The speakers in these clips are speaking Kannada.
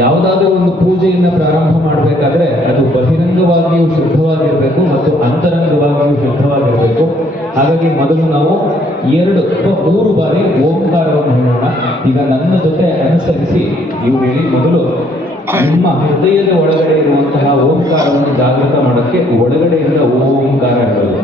ಯಾವುದಾದ್ರೂ ಒಂದು ಪೂಜೆಯನ್ನು ಪ್ರಾರಂಭ ಮಾಡಬೇಕಾದ್ರೆ ಅದು ಬಹಿರಂಗವಾಗಿಯೂ ಶುದ್ಧವಾಗಿರಬೇಕು ಮತ್ತು ಅಂತರಂಗವಾಗಿಯೂ ಶುದ್ಧವಾಗಿರಬೇಕು. ಹಾಗಾಗಿ ಮೊದಲು ನಾವು 2 ಅಥವಾ 3 ಬಾರಿ ಓಂಕಾರವನ್ನು ಹೇಳೋಣ. ಈಗ ನನ್ನ ಜೊತೆ ಅನುಸರಿಸಿ ನೀವು ಹೇಳಿ. ಮೊದಲು ನಿಮ್ಮ ಹೃದಯದ ಒಳಗಡೆ ಇರುವಂತಹ ಓಂಕಾರವನ್ನು ಜಾಗೃತ ಮಾಡೋಕ್ಕೆ ಒಳಗಡೆಯಿಂದ ಓಂಕಾರ ಹೇಳೋದು.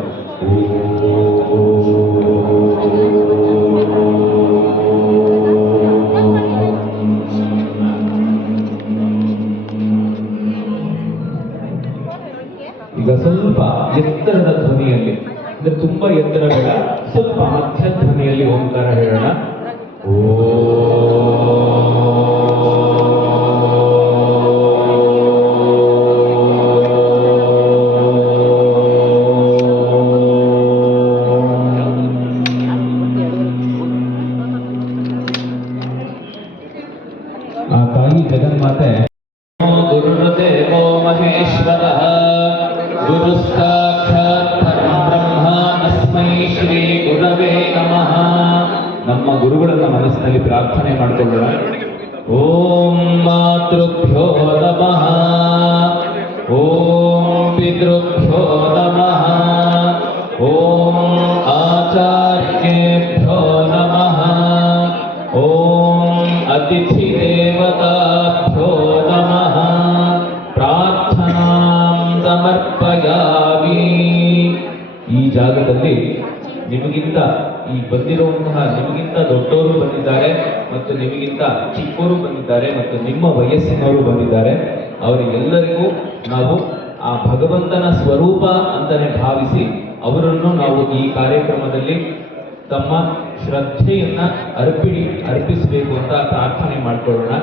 ಈಗ ಸ್ವಲ್ಪ ಎತ್ತರದ ಧ್ವನಿಯಲ್ಲಿ, ಅಂದ್ರೆ ತುಂಬಾ ಎತ್ತರ ಬೇಡ, ಸ್ವಲ್ಪ ಮಧ್ಯ ಧ್ವನಿಯಲ್ಲಿ ಓಂಕಾರ ಹೇಳೋಣ. ಆ ತಾಯಿ ಜಗನ್ಮಾತೆ ಗುರುದೇವೋ ಮಹೇಶ್ವರಃ ಗುರು ಸಾಕ್ಷಾತ್ ಪರಬ್ರಹ್ಮ ತಸ್ಮೈ ಶ್ರೀ ಗುರವೇ ನಮಃ. ನಮ್ಮ ಗುರುಗಳನ್ನು ಮನಸ್ಸಿನಲ್ಲಿ ಪ್ರಾರ್ಥನೆ ಮಾಡಿಕೊಳ್ಳೋಣ. ಓಂ ಮಾತೃಭ್ಯೋ ನಮಃ, ಓಂ ಪಿತೃಭ್ಯೋ ನಮಃ, ಓಂ ಆಚಾರ್ಯೇಭ್ಯೋ ನಮಃ, ಓಂ ಅತಿಥಿ ದೇವತಾಭ್ಯೋ ನಮಃ. ಪ್ರಾರ್ಥನಾಂ ಸಮರ್ಪಯಾಮಿ. ಈ ಜಾಗದಲ್ಲಿ ನಿಮಗಿಂತ ಈ ಬಂದಿರುವಂತಹ ನಿಮಗಿಂತ ದೊಡ್ಡವರು ಬಂದಿದ್ದಾರೆ ಮತ್ತು ನಿಮಗಿಂತ ಚಿಕ್ಕವರು ಬಂದಿದ್ದಾರೆ ಮತ್ತು ನಿಮ್ಮ ವಯಸ್ಸಿನವರು ಬಂದಿದ್ದಾರೆ. ಅವರಿಗೆಲ್ಲರಿಗೂ ನಾವು ಆ ಭಗವಂತನ ಸ್ವರೂಪ ಅಂತಲೇ ಭಾವಿಸಿ ಅವರನ್ನು ನಾವು ಈ ಕಾರ್ಯಕ್ರಮದಲ್ಲಿ ತಮ್ಮ ಶ್ರದ್ಧೆಯನ್ನ ಅರ್ಪಿಸಬೇಕು ಅಂತ ಪ್ರಾರ್ಥನೆ ಮಾಡಿಕೊಳ್ಳೋಣ.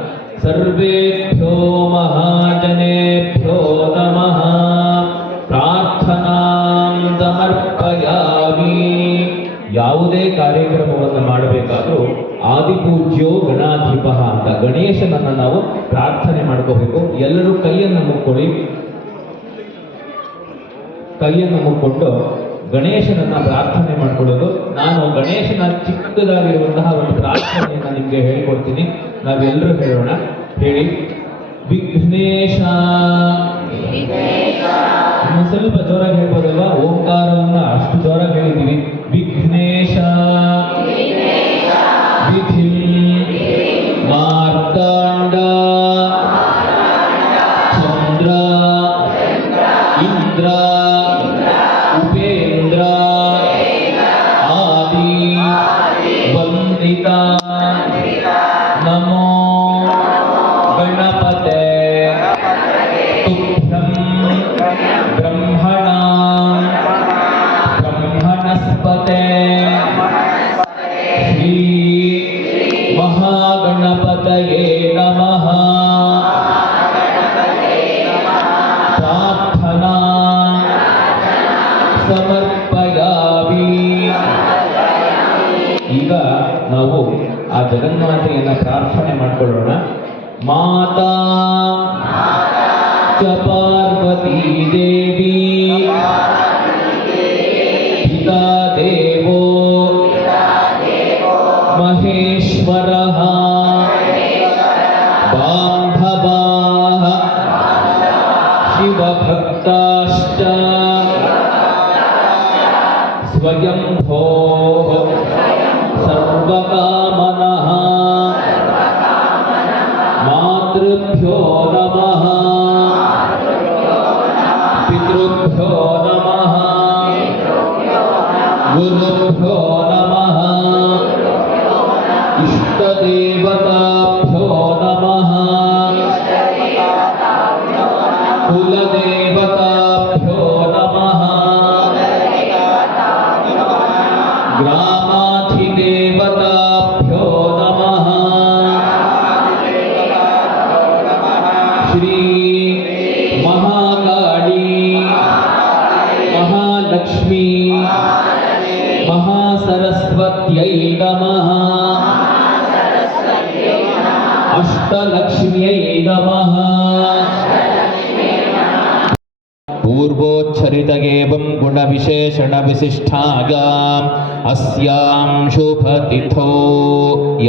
ಸರ್ವೇಭ್ಯೋ ಮಹಾಜನೇಭ್ಯೋ ನಮಃ. ಪ್ರಾರ್ಥನಾಂ ಸಮರ್ಪಯಾಮಿ. ಯಾವುದೇ ಕಾರ್ಯಕ್ರಮವನ್ನು ಮಾಡಬೇಕಾದ್ರೂ ಆದಿಪೂಜ್ಯೋ ಗಣಾಧಿಪ ಅಂತ ಗಣೇಶನನ್ನು ನಾವು ಪ್ರಾರ್ಥನೆ ಮಾಡ್ಕೋಬೇಕು. ಎಲ್ಲರೂ ಕೈಯನ್ನು ಮುಕ್ಕೊಳ್ಳಿ. ಕೈಯನ್ನು ಮುಕ್ಕೊಂಡು ಗಣೇಶನನ್ನ ಪ್ರಾರ್ಥನೆ ಮಾಡಿಕೊಳ್ಳೋದು. ನಾನು ಗಣೇಶನ ಚಿಕ್ಕದಾಗಿರುವಂತಹ ಒಂದು ಪ್ರಾರ್ಥನೆಯನ್ನ ನಿಮಗೆ ಹೇಳಿಕೊಡ್ತೀನಿ. ನಾವೆಲ್ಲರೂ ಹೇಳೋಣ. ಹೇಳಿ. ವಿಘ್ನೇಶ. ಇನ್ನು ಸ್ವಲ್ಪ ಜೋರಾಗಿ ಹೇಳ್ಬೋದಲ್ವಾ? ಓಂಕಾರವನ್ನ ಅಷ್ಟು ಜೋರಾಗಿ ಹೇಳಿದ್ದೀವಿ. ವಿಘ್ನೇಶ ವಿಧಿ ಮಾರ್ತಾಂಡ ಚಂದ್ರ ಇಂದ್ರ ಉಪೇಂದ್ರ ಆದಿ ವಂದಿತ ನಮೋ ಗಣಪತೆ ತುಭ್ಯಂ ಬ್ರಹ್ಮಣ ಬ್ರಹ್ಮಣಸ್ಪತೆ ಶ್ರೀ ಮಹಾಗಣಪತಯೇ ನಮಃ. ಪ್ರಾರ್ಥನಾ ಸಮರ್ಪಯಾಮಿ. ಈಗ ನಾವು ಆ ಜಗನ್ಮಾತೆಯನ್ನ ಪ್ರಾರ್ಥನೆ ಮಾಡಿಕೊಳ್ಳೋಣ. ಮಾತಾ ಚ ಪಾರ್ವತೀ ದೇವಿ ಪಿತಾ ದೇವೋ ಮಹೇಶ್ವರಃ ಬಾಂಧವಾಃ ಶಿವಭಕ್ತಾಶ್ಚ ಸ್ವಯಂಭೋಃ ಸರ್ವಕಾಮನಃ. ಮಾತೃಭ್ಯೋ ನಮಃ, ಪಿತೃಭ್ಯೋ ನಮಃ, ಗುರುಭ್ಯೋ ನಮಃ, ಇಷ್ಟದೇವತಾಭ್ಯೋ ನಮಃ, ಕುಲದೇವತಾಭ್ಯೋ ನಮಃ, ಗ್ರಾಮಾಧಿದೇವತಾಭ್ಯೋ ನಮಃ. ಶ್ರೀ ಮಹಾಕಾಳಿ ಮಹಾಲಕ್ಷ್ಮೀ ಮಹಾಸರಸ್ವತ್ಯೈ ನಮಃ. ಅಷ್ಟಲಕ್ಷ್ಮ್ಯೈ ನಮಃ. ಪೂರ್ವೋಚ್ಛರಿತಗೇವಂ ಗುಣವಿಶೇಷಣ ವಿಶಿಷ್ಟಾಯಾಂ ಅಸ್ಯಾಂ ಶುಭತಿಥೋ.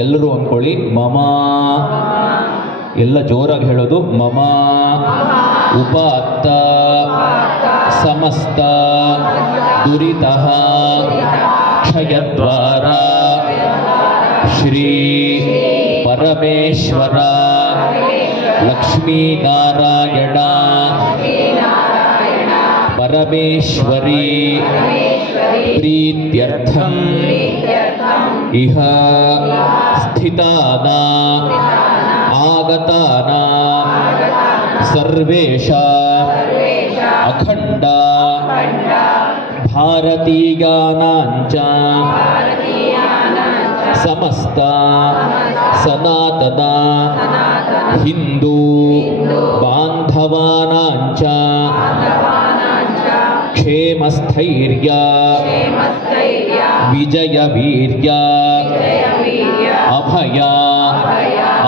ಎಲ್ಲರೂ ಅಂದ್ಕೊಳ್ಳಿ. ಮಮ ಎಲ್ಲ ಜೋರಾಗಿ ಹೇಳೋದು. ಮಮ ಉಪಾತ್ತ ಸಮಸ್ತ ದುರಿತಃ ಕ್ಷಯದ್ವಾರ ಶ್ರೀ ಪರಮೇಶ್ವರ ಲಕ್ಷ್ಮೀನಾರಾಯಣ ಪರಮೇಶ್ವರಿ ಪ್ರೀತ್ಯರ್ಥಂ ಇಹ ಸ್ಥಿತಾನ ಆಗತಾನ ಸರ್ವೇಷ ಅಖಂಡ ಭಾರತೀಯಾನಾಂಚ ಸಮಸ್ತ ಸನಾತನ ಹಿಂದೂ ಬಾಂಧವಾನಾಂಚ ಕ್ಷೇಮಸ್ಥೈರ್ಯ ವಿಜಯ ವೀರ್ಯ ಅಭಯ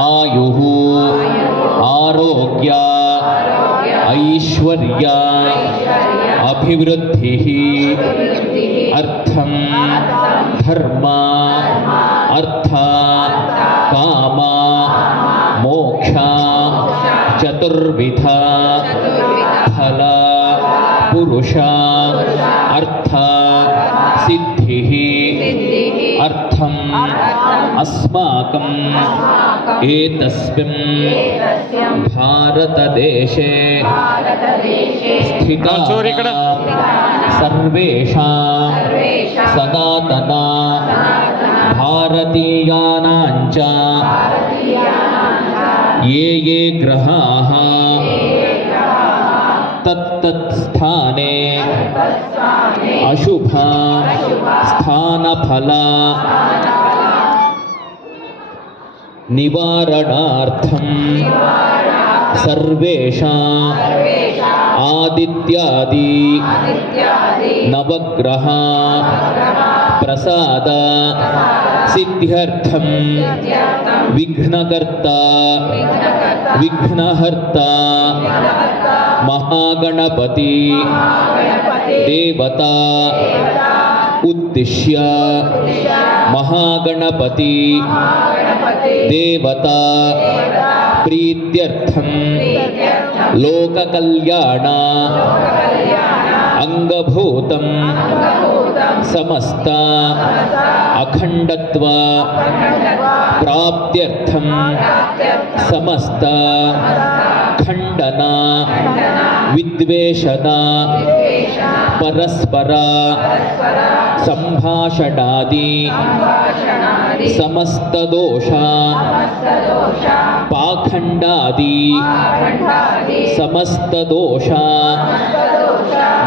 ಆಯುಃ ಆರೋಗ್ಯ ಐಶ್ವರ್ಯ ಅಭಿವೃದ್ಧಿ ಅರ್ಥಂ ಧರ್ಮ ಅರ್ಥ ಕಾಮ ಮೋಕ್ಷ ಚತುರ್ವಿಧ ಫಲ ಪುರುಷ ಅರ್ಥ ಸಿದ್ಧಿ ಅರ್ಥಂ ಅಸ್ಮಾಕಂ ಏತಸ್ಮಿನ್ ಭಾರತದೇಶೇ ಸ್ಥಿತಾನಾಂ ಸರ್ವೇಷಾಂ ಸನಾತನ ಭಾರತೀಯಾನಾಂಚ ಯೇ ಯೇ ಗ್ರಹಾಃ ತತ್ತತ್ ಸ್ಥಾನೇ ಅಶುಭ ಸ್ಥಾನಫಲ ನಿವಾರಣಾರ್ಥಂ ಸರ್ವೇಷಾಂ ಆದಿತ್ಯಾದಿ ನವಗ್ರಹ ಪ್ರಸಾದ ಸಿದ್ಧ್ಯರ್ಥಂ ವಿಘ್ನಕರ್ತ ವಿಘ್ನಹರ್ತ ಮಹಾಗಣಪತಿ ದೇವತಾ ಉದ್ದಿಶ್ಯ ಮಹಾಗಣಪತಿ ದೇವತಾ ಪ್ರೀತ್ಯರ್ಥಂ ಲೋಕಕಲ್ಯಾಣ ಅಂಗಭೂತಂ ಸಮಸ್ತ ಅಖಂಡತ್ವ ಪ್ರಾಪ್ತ್ಯರ್ಥಂ ಸಮಸ್ತ ಖಂಡನ ವಿದ್ವೇಷನ ಪರಸ್ಪರ ಸಂಭಾಷಣಾದಿ ಸಮಸ್ತ ದೋಷ ಪಾಖಂಡಾದಿ ಸಮಸ್ತ ದೋಷ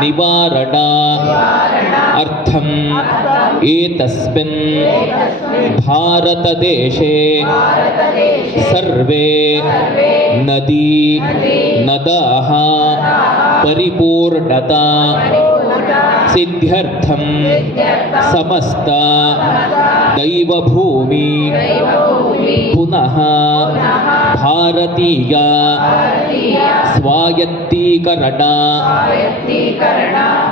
ನಿವಾರಣ ಅರ್ಥಂ ಏತಸ್ಮಿನ್ ಭಾರತದೇಶೇ ಸರ್ವೇ ನದಿ ನದಾಃ ಪರಿಪೂರ್ಣತಾ ಸಿದ್ಧ್ಯರ್ಥಂ ಸಮಸ್ತ ದೈವಭೂಮಿ ಪುನಃ ಭಾರತೀಯ ಸ್ವಾಯತ್ತೀಕರಣ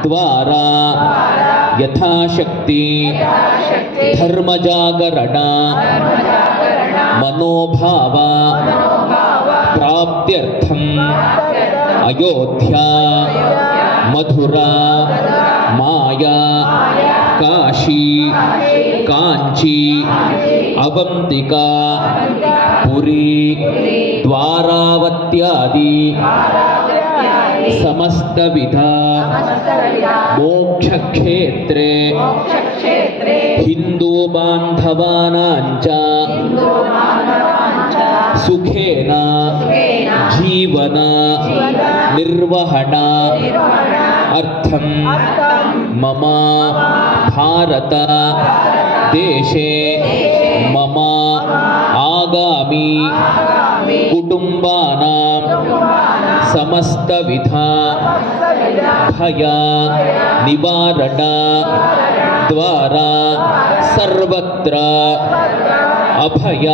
ದ್ವಾರ ಯಥಾಶಕ್ತಿ ಧರ್ಮಜಾಗರಣ ಮನೋಭಾವ ಪ್ರಾಪ್ತ್ಯರ್ಥಂ ಅಯೋಧ್ಯಾ ಮಥುರಾ ಮಾಯಾ ಕಾಶಿ ಕಾಂಚಿ ಅವಂತಿಕಾ ಪುರಿ ದ್ವಾರಾವತ್ಯಾದಿ ಸಮಸ್ತವಿಧ ಮೋಕ್ಷಕ್ಷೇತ್ರೇ ಹಿಂದೂ ಬಾಂಧವಾನಾಂಚ ಸುಖೇನ ಜೀವನ ನಿರ್ವಹಣ ಅರ್ಥಂ ಮಮ ಭಾರತ ದೇಶೇ ಮಮ ಆಗಾಮಿ ಕುಟುಂಬಾನಾಂ ಸಮಸ್ತವಿಧ ಭಯ ನಿವಾರಣ ದ್ವಾರ ಸರ್ವತ್ರ ಅಭಯ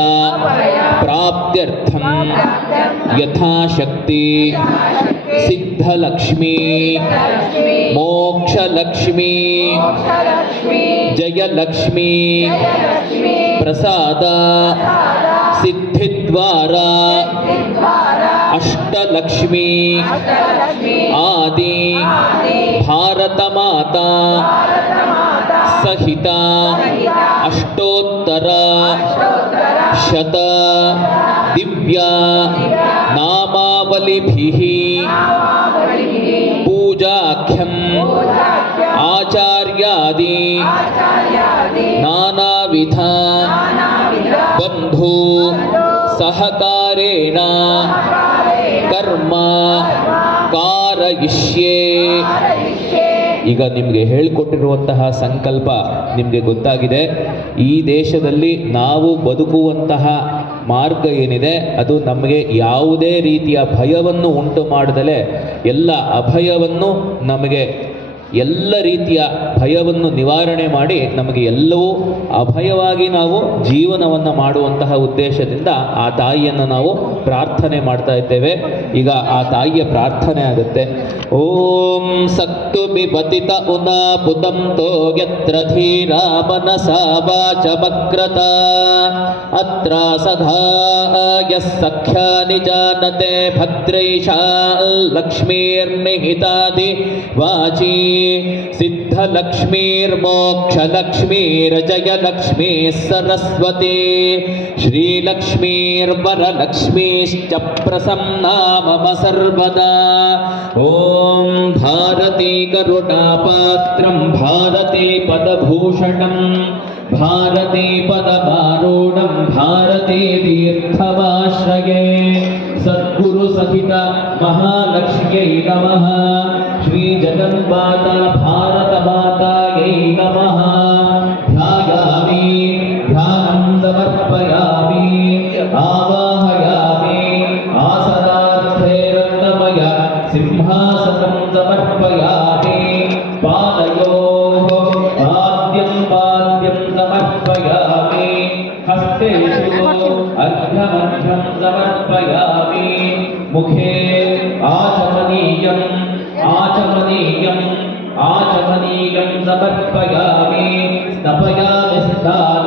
ಪ್ರಾಪ್ತ್ಯರ್ಥಂ ಯಥಾಶಕ್ತಿ ಸಿದ್ಧಲಕ್ಷ್ಮೀ ಮೋಕ್ಷಲಕ್ಷ್ಮೀ ಜಯಲಕ್ಷ್ಮೀ ಪ್ರಸಾದ ಸಿದ್ಧಿದ್ವಾರ ಅಷ್ಟಲಕ್ಷ್ಮೀ ಆದಿ ಭಾರತ ಮಾತಾ ಸಹಿತ ಅಷ್ಟೋತ್ತರ ಶತ ದಿವ್ಯ ನಾಮಾವಲಿಭಿಃ ಪೂಜಾಖ್ಯಂ ಆಚಾರ್ಯಾದಿ ನಾನಾವಿಧ ಬಂಧು ಸಹಕಾರೇಣ ಕರ್ಮ ಕಾರಯಿಷ್ಯೆ. ಈಗ ನಿಮಗೆ ಹೇಳಿಕೊಟ್ಟಿರುವಂತಹ ಸಂಕಲ್ಪ ನಿಮಗೆ ಗೊತ್ತಾಗಿದೆ. ಈ ದೇಶದಲ್ಲಿ ನಾವು ಬದುಕುವಂತಹ ಮಾರ್ಗ ಏನಿದೆ ಅದು ನಮಗೆ ಯಾವುದೇ ರೀತಿಯ ಭಯವನ್ನು ಉಂಟು ಮಾಡದಲೇ ಎಲ್ಲ ಅಭಯವನ್ನು ನಮಗೆ ಎಲ್ಲ ರೀತಿಯ ಭಯವನ್ನು ನಿವಾರಣೆ ಮಾಡಿ ನಮಗೆ ಎಲ್ಲವೂ ಅಭಯವಾಗಿ ನಾವು ಜೀವನವನ್ನು ಮಾಡುವಂತಹ ಉದ್ದೇಶದಿಂದ ಆ ತಾಯಿಯನ್ನು ನಾವು ಪ್ರಾರ್ಥನೆ ಮಾಡ್ತಾ ಇದ್ದೇವೆ. ಈಗ ಆ ತಾಯಿಯ ಪ್ರಾರ್ಥನೆ ಆಗುತ್ತೆ. ಓಂ ಸಕ್ತು ಬಿಪತಿತ ಉನಾ ಪುದಂತೋ ಯತ್ರ ಧೀರಾ ಮನಸಾ ವಾಚಮಗ್ರತ ಅತ್ರ ಸದಾ ಯಸ್ ಸಖ್ಯಾನಿ ಜಾನತೆ ಭದ್ರೈಷಾ ಲಕ್ಷ್ಮೀರ್ನಿಹಿತಾದಿ ವಾಚಿ ಸಿದ್ಧಲಕ್ಷ್ಮೀರ್ಮೋಕ್ಷಲಕ್ಷ್ಮೀರ್ಜಯಲಕ್ಷ್ಮೀ ಸರಸ್ವತಿ ಶ್ರೀಲಕ್ಷ್ಮೀರ್ವರಲಕ್ಷ್ಮೀಶ್ಚ ಪ್ರಸನ್ನಾ ಮಮ ಸರ್ವದಾ. ಓಂ ಭಾರತೀ ಕರುಣಾಪಾತ್ರಂ ಭಾರತೀ ಪದಭೂಷಣಂ ಭಾರತೀ ಪದಮಾರೂಢಂ ಭಾರತೀ ತೀರ್ಥಮಾಶ್ರಯೇ. ಸದ್ಗುರು ಸಹಿತ ಮಹಾಲಕ್ಷ್ಮ್ಯೈ ನಮಃ. ಶ್ರೀ ಜಗನ್ಮಾತಾ ಭಾರತ ಮಾತಾಯೈ ನಮಃ. ಧ್ಯಾಯಾಮಿ ಧ್ಯಾನಂ ಸಮರ್ಪಯಾಮಿ ಆವಾಹಯಾಮಿ ಆಸನಾರ್ಥೇ ರತ್ನಮಯ ಸಿಂಹಾಸನಂ ಸಮರ್ಪಯಾಮಿ. ಪಾದಯೋಃ ಪಾದ್ಯಂ ಪಾದ್ಯಂ ಸಮರ್ಪಯಾಮಿ. ಹಸ್ತೇಷು ಅರ್ಘ್ಯಮರ್ಘ್ಯಂ ಸಮರ್ಪಯಾಮಿ. ಮುಖೇ ಆಚಮನೀಯಂ ಆಚಮನೀಯಂ ಆಚಮನೀಯಂ ಸಮರ್ಪಯಾಮಿ. ಸ್ಥಪಯಾಮಿ ಸ್ನಾನ